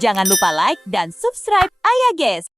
Jangan lupa like dan subscribe Ayah Guys.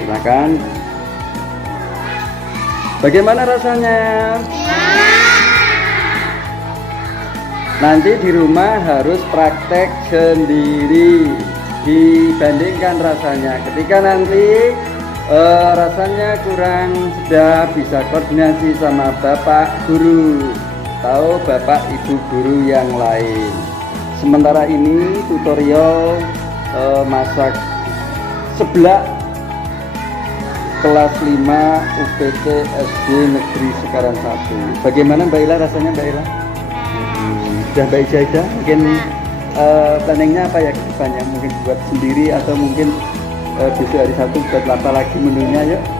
Silakan. Bagaimana rasanya? Nanti di rumah harus praktek sendiri, dibandingkan rasanya. Ketika nanti rasanya kurang sedap, bisa koordinasi sama bapak guru atau bapak ibu guru yang lain. Sementara ini tutorial masak seblak kelas 5 UPT SD Negeri Sekaran 1. Bagaimana Mbak Ila rasanya Mbak Ila? Sudah Mbak Ijaidah mungkin planningnya apa ya ke depannya? Mungkin buat sendiri atau mungkin besok hari Sabtu buat apa lagi menunya yuk?